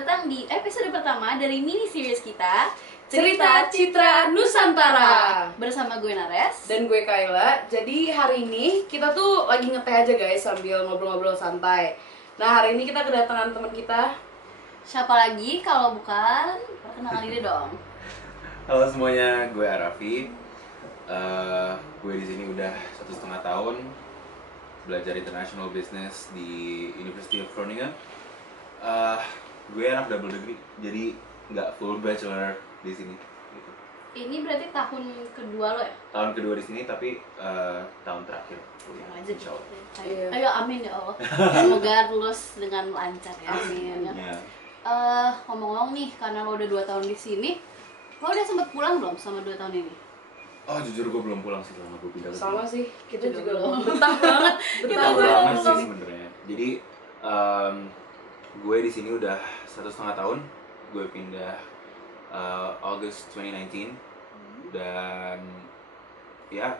datang di episode pertama dari mini series kita Cerita Citra Nusantara. Bersama gue Nares Dan gue Kayla. Jadi hari ini kita tuh lagi ngeteh aja guys sambil ngobrol-ngobrol santai. Nah hari ini kita kedatangan teman kita. Siapa lagi kalau bukan perkenalkan diri dong. Halo semuanya, gue Arafi. Gue di sini udah 1,5 tahun belajar international business di University of Groningen. Gue anak double degree, jadi nggak full bachelor di sini. Gitu. Ini berarti tahun kedua lo ya? Tahun kedua di sini, tapi tahun terakhir kuliah. Aja Insya Allah. Ayo, ayo amin ya Allah. Semoga lulus dengan lancar ya. Amin. Ya. Ngomong-ngomong nih, karena lo udah 2 tahun di sini, lo udah sempet pulang belum sama 2 tahun ini? Oh jujur gue belum pulang sih selama gue pindah ke sini. Sama sih, kita Juga juga belum. betah banget. Kita Betah belum. banget banget. sih sebenarnya. Jadi gue di sini udah 1,5 tahun. Gue pindah August 2019 dan ya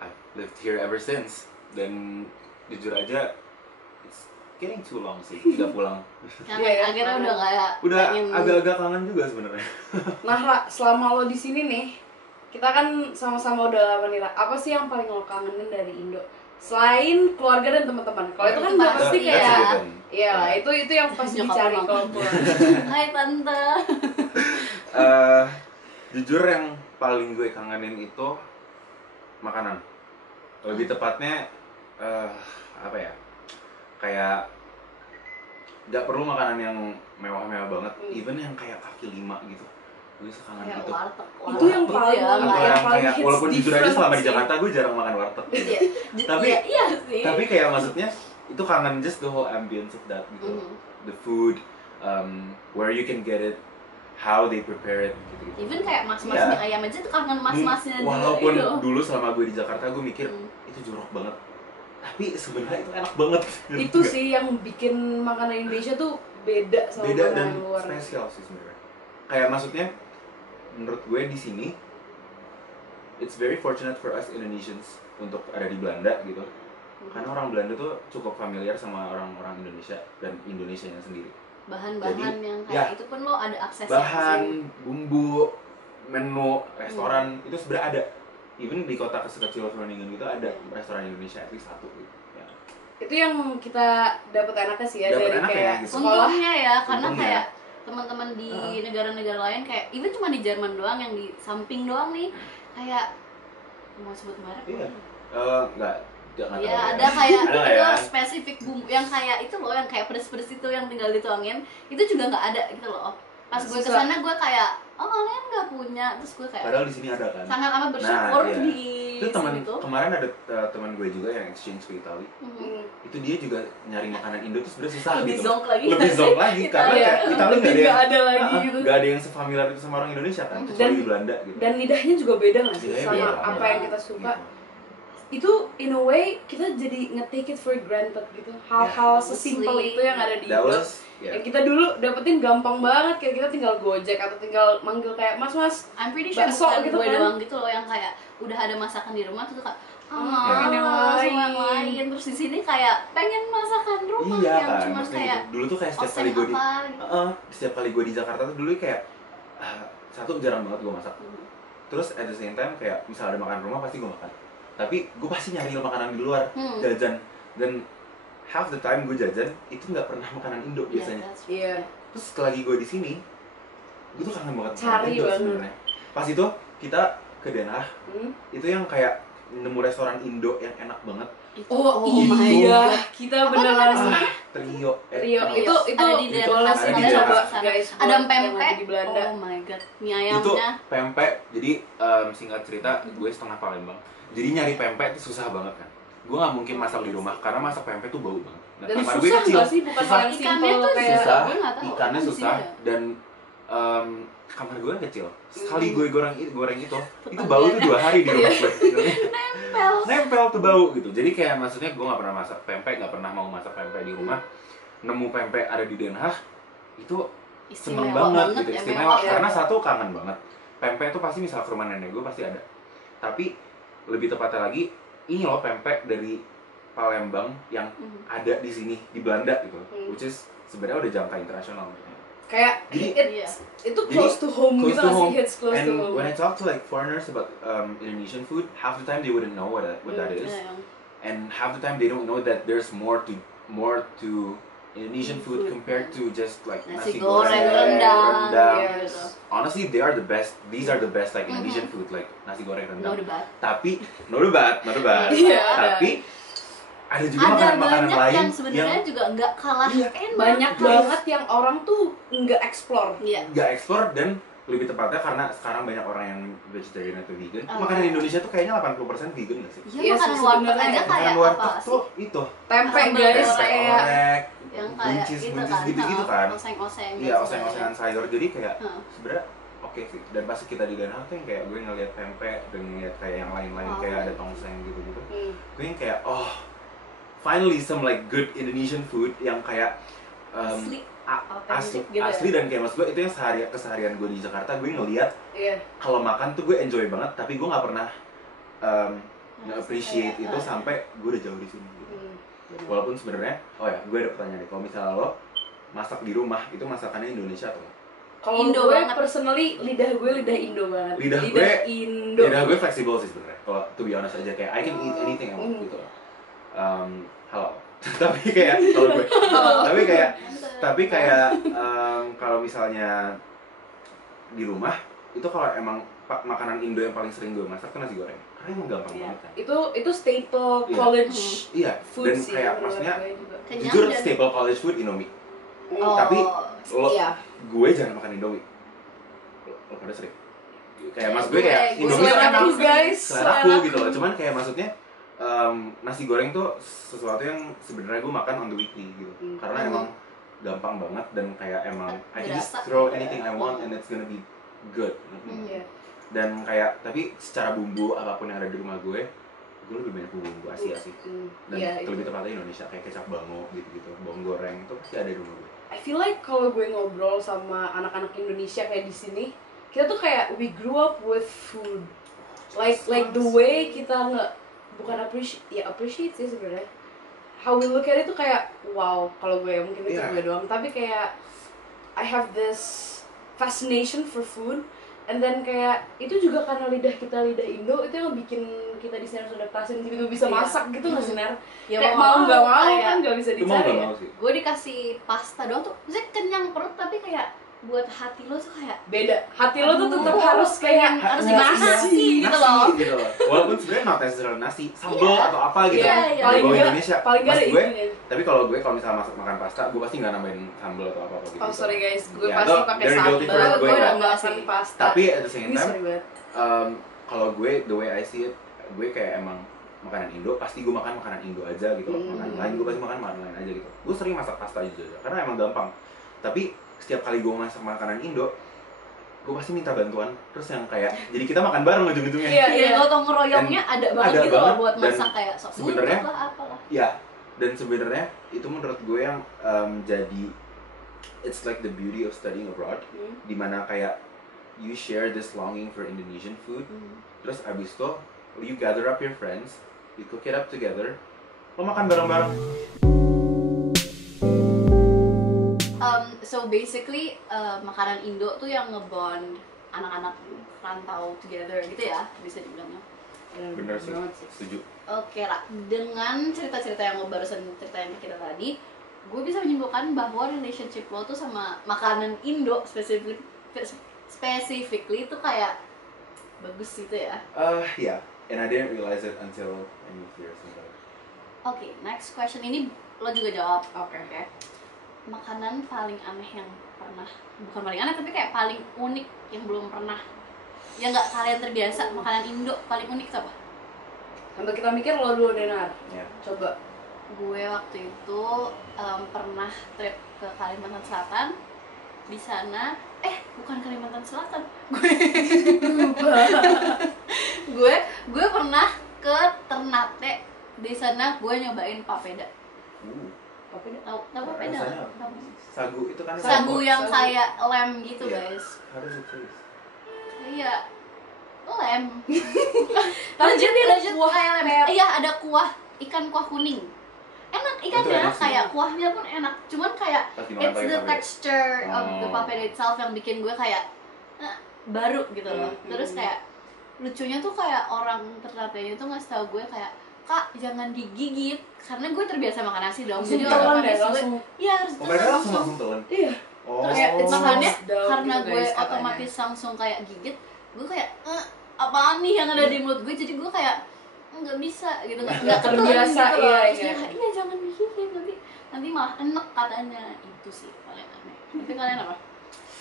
I've lived here ever since. Dan jujur aja it's getting too long sih nggak pulang. Karena Iya, akhirnya karena udah kayak Udah pengen agak-agak kangen juga sebenarnya. Nah Ra, selama lo di sini nih, kita kan sama-sama udah lama nih Ra. Apa sih yang paling lo kangenin dari Indo? Selain keluarga dan teman-teman. Kalau itu kan Itu udah pasti pasti ya. kayak That's a given. iya lah, itu yang pasti Nyokap dicari lo. kalau pulang. Hai tante. Jujur yang paling gue kangenin itu makanan. Lebih tepatnya apa ya? Kayak nggak perlu makanan yang mewah-mewah banget, even yang kayak kaki lima gitu. Gue sekangen Kayak gitu. warteg. Itu yang gitu paling- ya, Atau kayak yang paling kayak hits walaupun jujur aja different selama di sih. Jakarta gue jarang makan warteg. Iya, Tapi- iya sih. Tapi kayak maksudnya itu kangen just the whole ambience of that gitu. Mhm. The food, where you can get it, how they prepare it gitu. Even kayak mas-mas Iya. mie ayam aja tuh kangen mas-masnya dulu Walaupun gitu. dulu selama gue di Jakarta gue mikir itu jorok banget. Tapi sebenarnya itu enak banget. Itu sih yang bikin makanan Indonesia tuh beda sama Beda makanan dan luar. spesial sih sebenarnya. Kayak maksudnya menurut gue di sini it's very fortunate for us Indonesians untuk ada di Belanda gitu. Karena orang Belanda tuh cukup familiar sama orang-orang Indonesia dan Indonesianya sendiri. Bahan-bahan Jadi, yang ya. kayak itu pun lo ada aksesnya Bahan, sih. bumbu, menu, restoran itu sebenarnya ada. Even di kota kecil Groningen gitu ada restoran Indonesia at least 1 gitu. Ya. Itu yang kita dapat enaknya sih ya Dapet dari enaknya kayak gitu. sekolah. Untungnya ya, karena Untungnya. kayak teman-teman di negara-negara lain kayak even cuma di Jerman doang yang di samping doang nih kayak mau sebut merek Iya. nggak? Jangan Ya tahu ada kayak Ada itu nggak ya? spesifik bumbu yang kayak itu loh yang kayak pedes-pedes itu yang tinggal dituangin itu juga nggak ada gitu loh. Pas gue Susah. kesana gue kayak oh kalian nggak punya, terus gue kayak Padahal di sini ada kan. sangat amat bersyukur iya. di Itu teman sini tuh. kemarin ada teman gue juga yang exchange ke Italia. Mhm. Itu dia juga nyari makanan Indo tuh sebenarnya susah Lebih gitu. zonk lagi. Lebih zonk lagi karena Italia. kayak Italia Lebih nggak ada lagi Nah, gitu. nggak ada yang sefamiliar itu sama orang Indonesia kan, kecuali Dan- di Belanda gitu. Dan lidahnya juga beda nggak sih Lidahnya sama beda apa banget. yang kita suka. Gitu. Itu in a way kita jadi nge-take it for granted gitu. Hal-hal sesimpel Asli. itu yang ada di That Indo. was ya. Yang kita dulu dapetin gampang banget, kayak kita tinggal Gojek atau tinggal manggil kayak mas-mas. I'm pretty sure Bakso bukan gitu gue kan. doang gitu loh yang kayak udah ada masakan di rumah tuh kayak pengen yang males lain. yang lain, terus di sini kayak pengen masakan rumah Iya yang kan, cuma maksudnya kayak gitu. Dulu tuh kayak setiap oseng kali gue di apa gitu. setiap kali gue di Jakarta tuh dulu kayak satu jarang banget gue masak. Terus at the same time kayak misal ada makan rumah pasti gue makan. Tapi gue pasti nyari makanan di luar, jajan. Dan half the time gue jajan itu nggak pernah makanan Indo Iya, biasanya. that's Iya. Terus lagi gue di sini, gue tuh kangen banget makanan Cari Indo banget. sebenarnya. Pas itu kita ke Den Haag, itu yang kayak nemu restoran Indo yang enak banget. Oh, my iya, God. kita Apa beneran namanya? Trio. Rio itu Ada di Den boleh Haag, sih ada di dicoba Den Haag. guys. ada buat yang pempek lagi di Belanda. oh my god mie Itu ayamnya pempek, jadi singkat cerita gue setengah Palembang. Jadi nyari pempek itu susah banget kan. Gue nggak mungkin masak di rumah karena masak pempek tuh bau banget. Nah, Dan kamar gue susah kecil. nggak sih, bukan Susah. hal yang Ikannya simpel tuh kayak Susah, gue nggak tahu, ikannya kan di susah sini ya. dan kamar gue kecil. Sekali gue goreng itu Tetangganya. bau tuh 2 hari di rumah gue. nempel Nempel tuh bau gitu. Jadi kayak maksudnya gue nggak pernah masak pempek, nggak pernah mau masak pempek di rumah. Nemu pempek ada di Den Haag itu seneng banget gitu, ya, istimewa mewah ya. karena satu kangen banget. Pempek itu pasti misal ke rumah nenek gue pasti ada. Tapi lebih tepatnya lagi ini loh pempek dari Palembang yang ada di sini di Belanda gitu, which is sebenarnya udah jangka internasional. Kayak Jadi- itu close to home Close gitu to nggak sih? home. Hits close And to home. when I talk to like foreigners about Indonesian food, half the time they wouldn't know what that is, Iya, and half the time they don't know that there's more to Indonesian food compared to just like nasi nasi goreng, goreng, rendang, rendang. Yes. gitu. Honestly, they are the best. These are the best like Indonesian food, like nasi goreng, No rendang. debat. Tapi no debat. Iya. Tapi ada juga Ada makanan-makanan banyak lain yang sebenarnya juga nggak kalah enak. Banyak banget yang orang tuh nggak explore. Iya. nggak ekspor, dan lebih tepatnya karena sekarang banyak orang yang vegetarian atau vegan. Oh. Makanan Indonesia tuh kayaknya 80% vegan nggak sih? Iya, Iya makanan sih, warteg sebenarnya. aja kayak Makanan apa warteg sih? tuh itu Tempe Sambal guys goreng. kayak orek, Yang kayak buncis itu buncis kan, gitu-gitu kan. oseng-oseng. Iya, oseng-osengan sayur. Jadi kayak Heeh. sebenarnya oke sih. Dan pas kita di Den Haag tuh yang kayak gue ngeliat tempe dan ngeliat kayak yang lain-lain Oh. kayak ada tongseng gitu-gitu. Hmm. Gue yang kayak finally some like good Indonesian food yang kayak Asli. asli, Gitu ya. asli dan kayak maksud gue itu yang keseharian gue di Jakarta. Gue ngeliat Iya. kalau makan tuh gue enjoy banget, tapi gue nggak pernah nge-appreciate Kayak, itu sampai gue udah jauh di sini gitu. Hmm. Walaupun sebenarnya, gue ada pertanyaan nih, kalau misalnya lo masak di rumah, itu masakannya Indonesia atau enggak? Kalau Indo gue banget. personally lidah gue lidah Indo banget. Lidah gue Indo. Lidah gue fleksibel sih sebenarnya. Kalau to be honest aja kayak I can eat anything I want gitu. Halal. Tapi kayak kalau gue, tapi kayak kalau misalnya di rumah itu kalau emang makanan Indo yang paling sering gue masak tuh nasi goreng. Karena emang gampang Iya. banget kan. Itu staple Iya. college Iya. food Dan sih. kayak menurut maksudnya gue juga. Kenyang jujur dan- staple college food Indomie. Oh, Tapi lo, Iya. gue jarang makan Indomie. Lo pada sering. Kayak mas gue Gue kayak Indomie tuh selera enak aku, guys. selera aku gitu loh. Cuman kayak maksudnya nasi goreng tuh sesuatu yang sebenarnya gue makan on the weekly gitu. Karena emang gampang banget dan kayak emang I can just Berasa. throw anything I want and it's gonna be good. Iya. Dan kayak tapi secara bumbu apapun yang ada di rumah gue lebih banyak bumbu Asia sih. Dan Iya, lebih tepatnya Indonesia kayak kecap bango gitu-gitu, bawang goreng itu pasti ada di rumah gue. I feel like kalau gue ngobrol sama anak-anak Indonesia kayak di sini, kita tuh kayak we grew up with food. Like the way kita bukan appreciate sih sebenarnya. How we look at it tuh kayak wow, kalau gue mungkin itu Iya. gue doang, tapi kayak I have this fascination for food. And then kayak itu juga karena lidah kita lidah Indo itu yang bikin kita di sini harus adaptasi gitu bisa Iya. masak gitu nggak sih Nar? Ya Kayak mau nggak mau kayak- kan nggak bisa Itu mau dicari. gak Ya? mau sih. gue dikasih pasta doang tuh, maksudnya kenyang perut tapi kayak buat hati lo tuh kayak Beda. Hati lo tuh tetap aduh, harus kayak harus nasi, nasi gitu loh. gitu loh. Walaupun sebenarnya not necessarily nasi, sambal Iya. atau apa gitu. Iya, iya. Paling Kalau nggak- Indonesia, paling nggak maksud ada gue, itunya. tapi kalau misalnya makan pasta, gue pasti nggak nambahin sambal atau apa gitu. Oh sorry guys, gue Ya, pasti itu pakai very guilty for sambal. it, gue Gue nggak. udah makan pasta. Tapi at the same Ini time, sorry banget. kalau gue the way I see it, gue kayak emang makanan Indo pasti gue makan makanan Indo aja gitu loh. Makanan lain gue pasti makan makanan lain aja gitu. Gue sering masak pasta aja karena emang gampang. Tapi setiap kali gue masak makanan Indo, gue pasti minta bantuan. Terus yang kayak jadi kita makan bareng ujung-ujungnya. Iya, Iya, gotong royongnya ada banget ada gitu loh banget, buat dan masak kayak sop sebenarnya- buntut lah apalah. Ya, dan sebenarnya itu menurut gue yang jadi it's like the beauty of studying abroad, dimana kayak you share this longing for Indonesian food, terus abis itu you gather up your friends, you cook it up together, lo makan bareng-bareng. So basically makanan Indo tuh yang ngebond anak-anak rantau together gitu ya, bisa dibilangnya. Bener sih, setuju. Oke lah, dengan cerita-cerita yang lo barusan ceritain ke kita tadi, gue bisa menyimpulkan bahwa relationship lo tuh sama makanan Indo specifically itu kayak bagus gitu ya. Yeah, and I didn't realize it until I moved here sebenarnya. Oke, next question ini lo juga jawab. Oke. Makanan paling aneh yang pernah, bukan paling aneh tapi kayak paling unik yang belum pernah, yang nggak kalian terbiasa, makanan Indo paling unik itu apa? Sambil kita mikir lo dulu Denar. Ya. Coba. Gue waktu itu pernah trip ke Kalimantan Selatan. Di sana, bukan Kalimantan Selatan. gue pernah ke Ternate. Di sana gue nyobain papeda. Tahu papeda? Rasanya nggak? apa? Sagu itu kan Sagu yang Sagu. kayak lem gitu, Iya. guys. harus itu. Iya. Lem. Tapi lanjut dia ada lanjut kuah kayak lem. kayak- Iya, ada kuah ikan kuah kuning. enak Itu ikannya, enak sih. kayak kuahnya pun enak, cuman kayak Pas dimakan it's pakai the papeda. texture of the Oh. papeda itself yang bikin gue kayak baru gitu loh. Terus kayak lucunya tuh kayak orang terlatenya tuh ngasih tau gue kayak, Kak jangan digigit, karena gue terbiasa makan nasi dong, Langsung jadi telan otomatis deh, gue langsung. iya harus Papeda telan langsung telan. Iya. Oh. Terus Kayak it's makanya down karena gitu, gue guys, katanya. otomatis langsung kayak gigit, gue kayak apaan nih yang ada di mulut gue, jadi gue kayak nggak bisa gitu, nggak terbiasa, gitu loh. iya, Terus iya. dia kayak, iya jangan digigit, nanti malah enak katanya. Itu sih paling aneh. Tapi kalian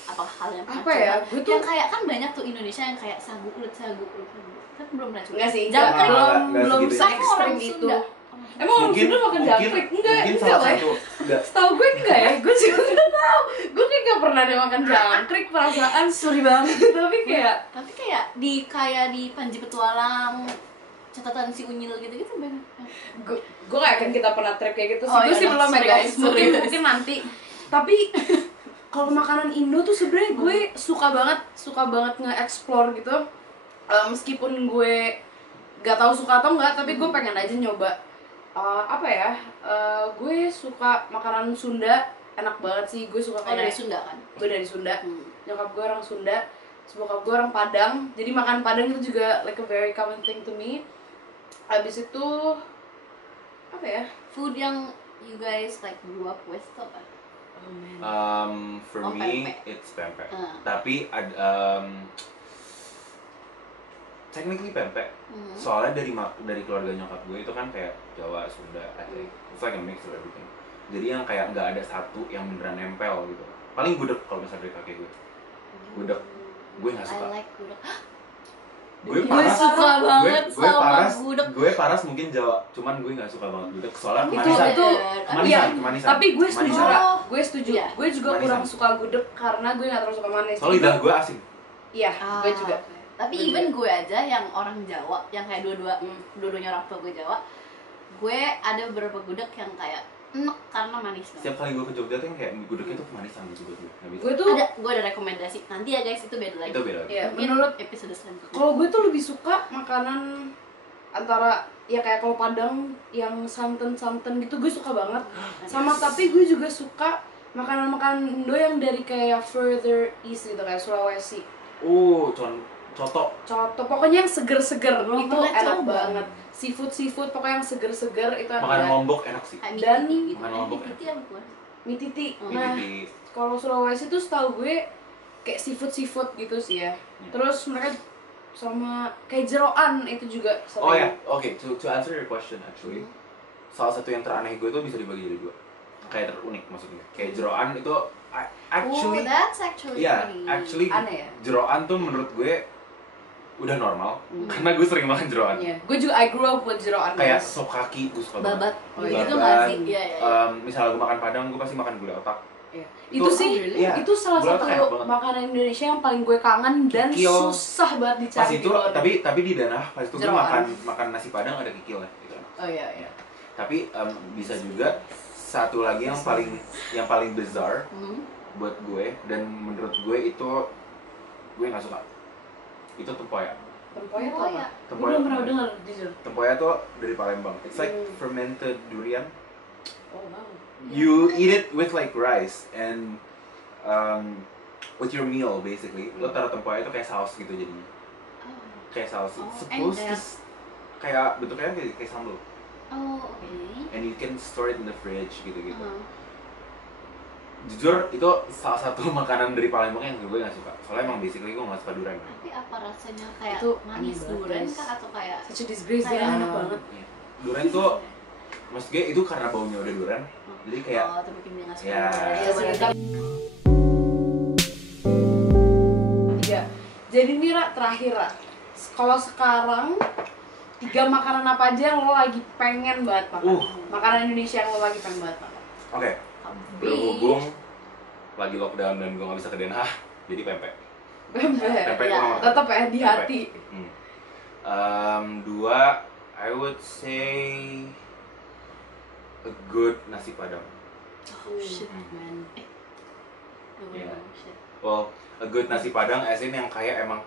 apa hal yang pernah Apa ya? coba? Gue tuh Yang kayak kan banyak tuh Indonesia yang kayak sagu ulet kan belum pernah coba. enggak sih, Jangkrik Nggak belum segitu. sama orang se-ekstrim itu. Sunda. Emang orang Sunda makan jangkrik? Enggak mungkin lah salah ya. satu enggak. Setahu gue enggak ya, gue juga nggak tahu. Gue kayak gak pernah ada makan jangkrik, perasaan sorry banget. Tapi kayak Kayak di Panji Petualang, catatan si Unyil gitu-gitu banyak. gue gak yakin kita pernah trip kayak gitu sih. Oh, Gue sih iya, belum ya sorry, guys. guys, sorry, guys. Mungkin nanti. Tapi kalau makanan Indo tuh sebenarnya gue suka banget nge-explore gitu. Meskipun gue gak tahu suka atau enggak, tapi gue pengen aja nyoba. Apa ya? Gue suka makanan Sunda, enak banget sih. Gue suka Oh dari kayak Sunda kan? gue dari Sunda. Nyokap gue orang Sunda, bokap gue orang Padang. Jadi makan Padang itu juga like a very common thing to me. Habis itu apa ya? Food yang you guys like grew up with tuh apa? Oh man. For Oh, me pempek. it's pempek. Ah. Tapi technically pempek. Hmm. Soalnya dari keluarga nyokap gue itu kan kayak Jawa, Sunda, I think. It's like a mix of everything. Jadi yang kayak nggak ada satu yang beneran nempel gitu. Paling gudeg kalau misalnya dari kakek gue. Gudeg. Gue nggak suka. I like gudeg. Gue Gue paras. suka banget gue sama paras. gudeg. Gue paras mungkin Jawa. Cuman gue nggak suka banget gudeg. Soalnya Itu- kemanisan. itu- iya, Kemanisan. tapi gue setuju Kemanisan. Ra. Gue setuju. Iya. Gue juga Manisan. kurang suka gudeg karena gue gak terlalu suka manis. Soalnya lidah gue asin. Iya, gue juga. Tapi Gue even gue aja yang orang Jawa, yang kayak dua-duanya orang tua gue Jawa, gue ada beberapa gudeg yang kayak enak karena manis banget. Setiap kali gue ke Jogja tuh yang kayak gudegnya tuh kemanisan gitu buat gue. Nggak bisa. Gue tuh Gue ada rekomendasi nanti ya guys, itu beda lagi. Itu beda. ya, Mungkin menurut episode selanjutnya. kalau gue tuh lebih suka makanan antara ya kayak kalau Padang yang santan-santan gitu gue suka banget. Sama tapi gue juga suka makanan-makanan Indo yang dari kayak further east gitu kayak Sulawesi. Coto. Coto, pokoknya yang seger-seger Belum itu pernah enak coba. banget. Seafood pokoknya yang seger-seger itu enak Makanan banget. Lombok enak sih. Kayak Dan- mie gitu. Mana Lombok ya? Mie apa bukan? Mie titi. Oh. Nah, Di kalau Sulawesi tuh setahu gue kayak seafood gitu sih ya. Terus mereka sama kayak jeroan itu juga sering. Oh ya, oke. To answer your question actually, salah satu yang teraneh gue tuh bisa dibagi jadi dua. Kayak terunik maksudnya. Kayak jeroan itu actually, that's actually iya, pretty actually Aneh ya? jeroan tuh menurut gue udah normal karena gue sering makan jeroan. Iya. Gue juga I grew up with jeroan. Kayak guys. sop kaki gue suka babat. banget. Oh, iya. Itu nggak sih? Iya iya. Misalnya gue makan Padang, gue pasti makan gulai otak. Iya. Itu- Itu sih, iya. itu salah Gulai satu otak enak banget. makanan Indonesia yang paling gue kangen dan Kikil. susah banget dicari. Pas di itu, luar. tapi di Danah, pas itu gue Jeroan. makan nasi Padang ada kikilnya gitu. Oh iya iya. Tapi bisa juga satu lagi yang paling bizarre buat gue dan menurut gue itu gue nggak suka. Itu tempoyak. Tempoyak Oh, apa? iya. Gue Tempoyak. belum pernah dengar jujur. Tempoyak tuh dari Palembang. It's like fermented durian. Oh wow. You eat it with like rice and with your meal basically. Lo taruh tempoyak itu kayak saus gitu jadinya. Kayak saus. Oh, Suppose and, kayak bentuknya kayak sambal. Oh, oke. And you can store it in the fridge gitu-gitu. Uh-huh. Jujur itu salah satu makanan dari Palembang yang gue gak suka. Soalnya emang basically gue gak suka durian. Tapi apa rasanya kayak Itu manis aneh banget, durian guys. kah atau kayak Such a disgrace dia Kayak- enak banget. Iya. Durian tuh maksud gue itu karena baunya udah durian. Jadi kayak oh, itu bikin dia nggak suka. Ya. Iya sih, tapi- Iya. Jadi nih Ra, terakhir Ra. Kalau sekarang 3 makanan apa aja yang lo lagi pengen banget makan? Makanan Indonesia yang lo lagi pengen banget makan. oke. Berhubung lagi lockdown dan gue gak bisa ke Den Haag, jadi pempek. Pempek. Pempek Iya. itu nomor Tetap ya di Pempek. hati. Dua, I would say a good nasi Padang. Oh shit man. Iya. Shit. Well, a good nasi Padang as in yang kayak emang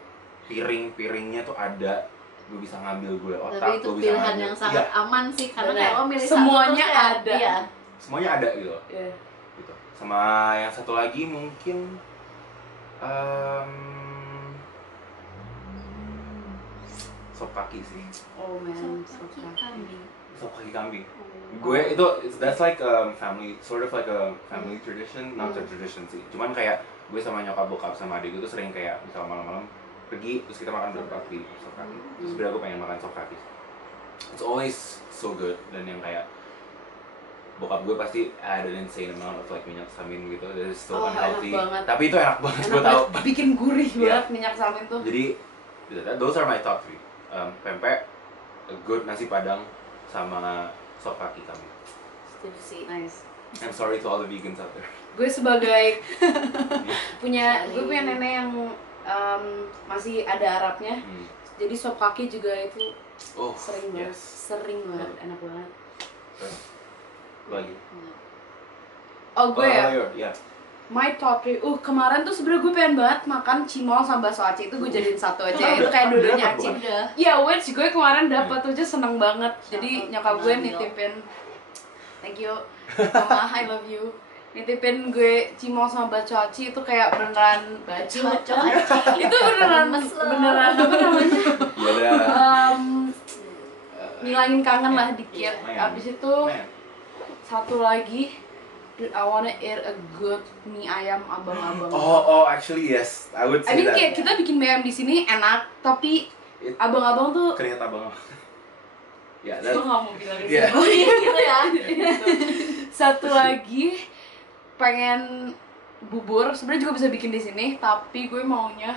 piring-piringnya tuh ada gue bisa ngambil gue otak, Tapi itu gue bisa pilihan ngambil, yang sangat iya, aman sih, karena Bener. kayak lo milih Semuanya satu terus kayak, ada. iya. semuanya ada gitu loh. Iya. Gitu. Sama yang satu lagi mungkin sop kaki sih, Oh man, Sop so kaki kambing. sop kaki kambing. Oh. Gue itu that's like family, sort of like a family tradition, not a tradition sih. Cuman kayak gue sama nyokap bokap sama adik gue tuh sering kayak misal malam-malam pergi terus kita makan sop kaki. Terus sebenernya gue pengen makan sop kaki. It's always so good, dan yang kayak bokap gue pasti ada an insane amount of like minyak samin gitu, that's so Oh, enak unhealthy. banget. Tapi itu enak banget, Enak gue tau. banget, bikin gurih Iya. banget minyak samin tuh. Jadi those are my top 3. Pempek, a good nasi padang, sama sop kaki kambing. Setuju sih. Nice. I'm sorry to all the vegans out there. Gue sebagai punya Sorry. gue punya nenek yang masih ada Arabnya. Jadi sop kaki juga itu Oh, sering banget, yes. sering banget, enak banget. Terus, lagi. Oh gue ya, Ya. my top 3. Kemarin tuh sebenernya gue pengen banget makan cimol sama bakso Aceh, itu gue jadiin satu aja. Itu kayak dua-duanya Dapat, Aceh. bukan? Udah. Iya, which gue kemarin dapat tuh aja seneng banget. Jadi Shout out nyokap gue Nabil. nitipin, thank you, mama, I love you. Nitipin gue cimol sama bakso Aceh itu kayak beneran Baca bacot. aja. Itu beneran beneran apa namanya? Ya udah. Ngilangin kangen lah dikit. Lumayan. Abis itu Man. satu lagi, dude, I wanna eat a good mie ayam abang-abang. Oh, actually yes, I would I say mean that. kayak kita bikin mie ayam di sini enak, tapi It- abang-abang tuh Keringet abang. Ya, gue that. gak mau bilang itu. Yeah. Oh iya gitu ya. Satu lagi pengen bubur, sebenarnya juga bisa bikin di sini, tapi gue maunya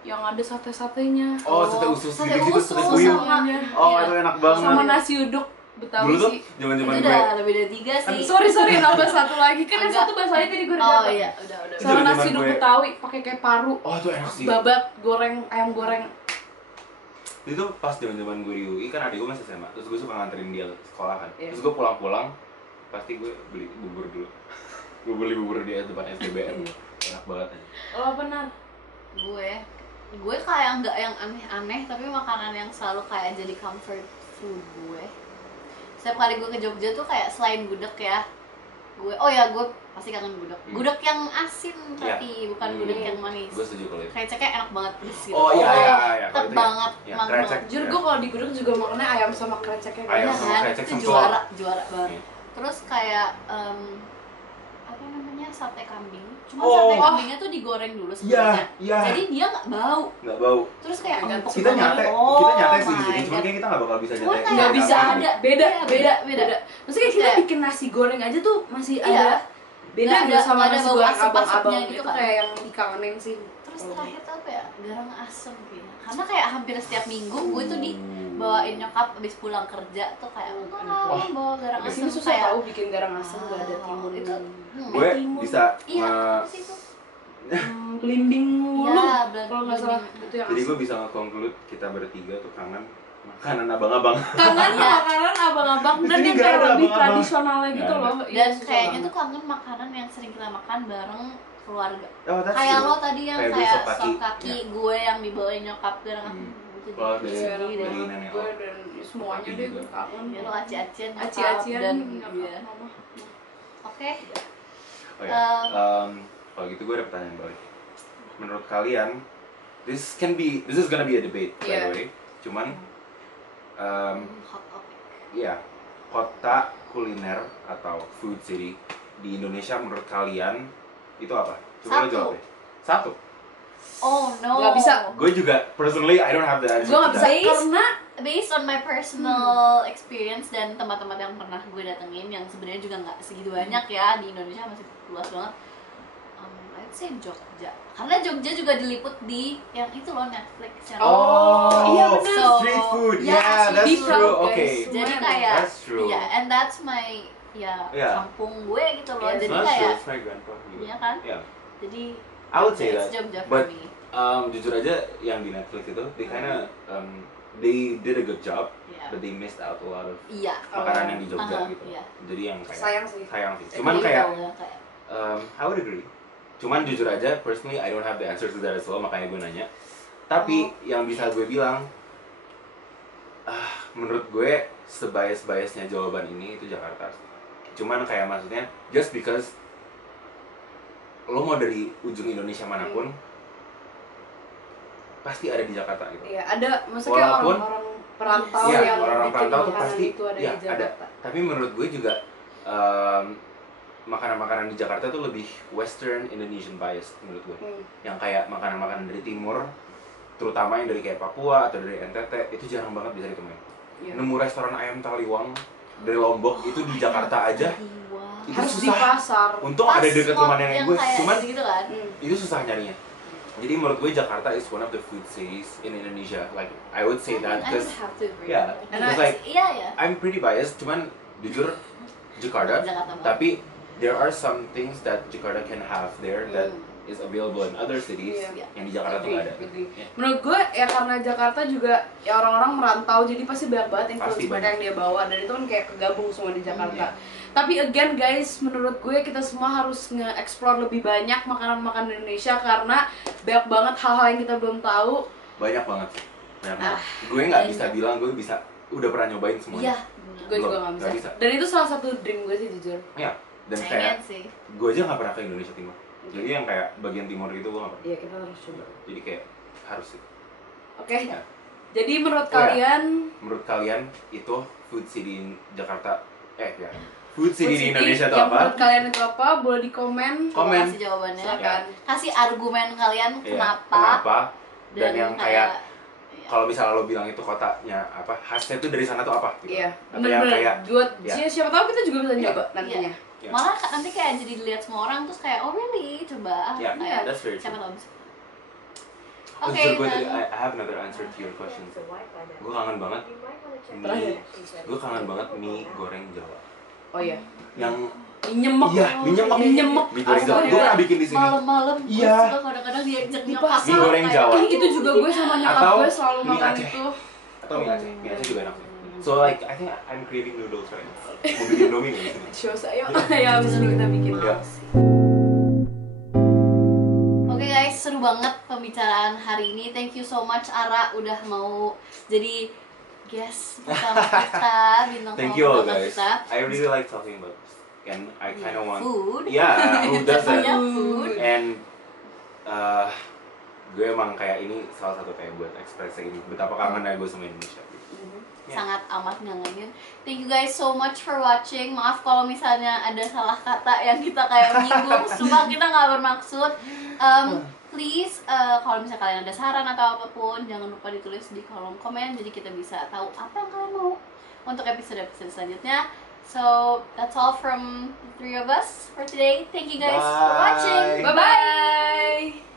yang ada sate-satenya. Oh, sate usus sate gitu-gitu, usus sate puyuh. sama Oh, iya. itu enak banget. Sama nasi uduk Betawi Dulu tuh sih. zaman-zaman Itu gue. udah lebih dari 3 sih. Sorry, nambah satu lagi kan yang Agak- satu bahasanya tadi gue udah Oh dapat. iya, udah. Itu Sama zaman nasi uduk gue- Betawi pakai kayak paru, Oh, itu enak sih. babat, goreng, ayam goreng. Itu pas zaman-zaman gue di UI kan adik gue masih SMA. Terus gue suka nganterin dia sekolah kan. Iya. Terus gue pulang-pulang pasti gue beli bubur dulu. Gue beli bubur di depan SDBM. Enak banget aja. Oh benar. Gue kayak nggak yang aneh-aneh, tapi makanan yang selalu kayak jadi comfort food gue. Setiap kali gue ke Jogja tuh kayak selain gudeg ya, gue pasti kangen gudeg. Gudeg yang asin tapi bukan gudeg yang manis. Gue setuju kalau itu. Kreceknya enak banget pedes gitu. Oh iya. Tetep Kalau itu ya. banget, Ya, mantap. krecek. Jujur gue kalau di gudeg juga makannya ayam sama kreceknya. Ayam Iya sama kan? krecek Itu sentuhan. juara banget. Iya. Terus kayak apa namanya, sate kambing. Cuma Oh. sate kambingnya tuh digoreng dulu Iya, sebelumnya. iya. Jadi dia nggak bau. Nggak bau. Terus kayak Agak empuk Kita banget. nyate sih di sini. my Cuman God. kayak kita nggak bakal bisa Cuman nyate. kayak Nggak bisa kambing. ada. beda. Beda. Maksudnya kita Kayak- bikin nasi goreng aja tuh masih Iya. ada beda Nggak nggak ada- sama nggak ada nasi bau goreng asap-asapnya abang-abang gitu itu kan. kayak yang dikangenin sih. Terus terakhir tuh apa ya, garang asem kayaknya. Karena kayak hampir setiap minggu gue tuh dibawain nyokap abis pulang kerja tuh kayak bawa garang Di asem sini susah kayak tahu bikin garang asem nggak ada timun itu Gue timun. bisa iya nge- apa sih itu Belimbing mulu. Iya, Kalau nggak salah itu yang jadi asem. gue bisa nge-conclude kita bertiga tuh kangen makanan abang-abang. Kangen Iya. makanan abang-abang Di dan sini yang nggak kayak ada lebih abang-abang. tradisionalnya gitu Nggak loh. ada. Iya, dan susah kayaknya banget. tuh kangen makanan yang sering kita makan bareng keluarga. Oh, that's Kayak true. lo tadi yang Kayak kayak sop kaki. sop kaki gue yang dibawain nyokap garang asem. Itu Kalau jadi dari- sedih deh. dari nenek gue lo. dan semuanya Kaki deh juga. gue kangen. Ya lo aci-acian nyokap Aci-acian dan nyokap, iya. mama. Oke. Oh ya, kalau gitu gue ada pertanyaan balik. Menurut kalian, this is gonna be a debate by Yeah. the way. Cuman, Hot topic. ya kota kuliner atau food city di Indonesia menurut kalian itu apa? Coba lo Satu. jawab deh. Satu. Oh no. Nggak bisa. Gue juga personally I don't have the answer. Gue nggak to bisa that. karena Based on my personal experience dan tempat-tempat yang pernah gue datengin yang sebenarnya juga nggak segitu banyak ya, di Indonesia masih luas banget. I'd say Jogja, karena Jogja juga diliput di yang itu loh, Netflix yang Oh, iya benar. So, street food. yeah, Yeah, that's be true. proud, guys. Okay. jadi Lumayan. kayak That's true. yeah, and that's my Yeah. kampung gue gitu loh. Yes, Jadi That's kayak true. It's my grandpa juga. iya kan? Yeah. Jadi I would say it's that. Jogja for But me. jujur aja yang di Netflix itu, they did a good job, Yeah. but they missed out a lot of Iya. makanan yang di Jogja Aha, gitu. iya. Jadi yang kayak sayang sih. Cuman Jadi kayak kalau kayak I would agree. Cuman jujur aja, personally I don't have the answer to that as well, makanya gue nanya. Tapi yang bisa gue bilang, menurut gue sebias-biasnya jawaban ini itu Jakarta. Cuman kayak maksudnya just because lo mau dari ujung Indonesia manapun pasti ada di Jakarta gitu. Iya, ada maksudnya Walaupun- orang-orang perantau Iya, yang orang-orang bikin perantau tuh makanan pasti itu ada ya, di Jakarta. Tapi menurut gue juga makanan-makanan di Jakarta tuh lebih Western Indonesian biased menurut gue. Yang kayak makanan-makanan dari timur, terutama yang dari kayak Papua atau dari NTT, itu jarang banget bisa ditemuin. Iya. Nemu restoran ayam taliwang dari Lombok itu di Jakarta aja Wow. itu Harus di susah. pasar. Untung ada deket rumah nenek gue, cuman gitu kan. itu susah nyarinya. Jadi menurut gue Jakarta is one of the food cities in Indonesia. Like I would say that I because just have to agree. yeah, And because I- like Iya. I'm pretty biased, cuman jujur Jakarta, Jakarta banget. tapi there are some things that Jakarta can have there that is available in other cities Iya. yang di Jakarta tuh nggak ada. Agree. Yeah. Menurut gue ya karena Jakarta juga ya orang-orang merantau jadi pasti banyak banget influence Pasti mereka banyak. yang dia bawa dan itu kan kayak kegabung semua di Jakarta. Iya. Tapi again guys, menurut gue kita semua harus nge-explore lebih banyak makanan-makanan Indonesia karena banyak banget hal-hal yang kita belum tahu. Banyak banget, banyak banget. Gue nggak bisa bilang gue bisa udah pernah nyobain semuanya. Iya. Gue juga Belum, nggak nggak bisa. bisa. Dan itu salah satu dream gue sih jujur. Ya, dan Pengen kayak sih. gue aja nggak pernah ke Indonesia Timur. Jadi yang kayak bagian timur gitu gue nggak pernah. Iya kita harus coba. Jadi kayak harus sih. Oke. Ya. Jadi menurut Oh, ya. kalian Menurut kalian itu food city Jakarta ya food city food di city Indonesia itu yang apa? menurut kalian itu apa? Boleh di komen. Coba Komen. kasih jawabannya. Silakan. Kasih argumen kalian Iya, kenapa. Dan yang kayak iya. kalau misalnya lo bilang itu kotanya apa khasnya tuh dari sana tuh apa? Gitu. Iya. Atau yang Bener-bener. kayak Buat ya. siapa tahu kita juga bisa Iya. nyoba nantinya. Ya. Malah nanti kayak jadi dilihat semua orang terus kayak oh really coba. Ya, Kayak, that's very siapa true. tahu bisa. Oh, Oke, jujur gue tadi dan- I have another answer to your question. Gue kangen banget Terakhir. gue kangen banget mie goreng Jawa. Oh iya. Yang Mie nyemek. iya, mie nyemek. Mie nyemek. Mie goreng Jawa. Astaga. Gue pernah bikin di sini. Malam-malam gue Iya. suka kadang-kadang diajak Di nyokap pasar. Mie goreng kayak, Jawa. Ih, itu juga gue sama nyokap Atau gue selalu mie makan Aceh. itu. Atau mie Aceh. Mie Aceh juga enak. So like I think I'm craving noodles right now. Mau bikin Indomie nggak di sini? Show saya. Ya abis itu kita bikin. Iya. Oke guys, seru banget pembicaraan hari ini. Thank you so much Ara udah mau jadi guest bersama kita, bintang Thank tamu you all bersama guys. kita. I really like talking about this. And I kind of want Food. Yeah, who doesn't? Yeah, food. And gue emang kayak ini salah satu kayak buat ekspresi ini betapa kangennya gue sama Indonesia. Yeah. Sangat amat ngangenin. Thank you guys so much for watching. Maaf kalau misalnya ada salah kata yang kita kayak menyinggung. Sumpah kita nggak bermaksud. Please, kalau misalnya kalian ada saran atau apapun, jangan lupa ditulis di kolom komen. Jadi kita bisa tahu apa yang kalian mau untuk episode-episode selanjutnya. So that's all from the three of us for today. Thank you guys for watching. Bye. Bye bye.